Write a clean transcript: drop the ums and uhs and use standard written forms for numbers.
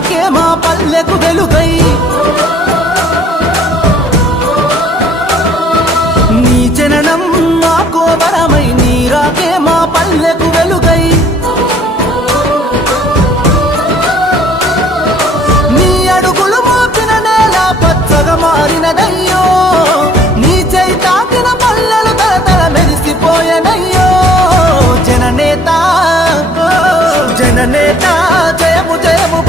రాకే మా పల్లెకు వెలుగై నీ జననం మాకో వరమై నీ రాకే మా పల్లెకు వెలుగై నీ అడుగులు మోపిన నేల పచ్చగా మారినదయ్యో నీ చేయి తాకిన పల్లెలు తలతల మెరిసిపోయెనయ్యో జననేత జననేత జయము జయము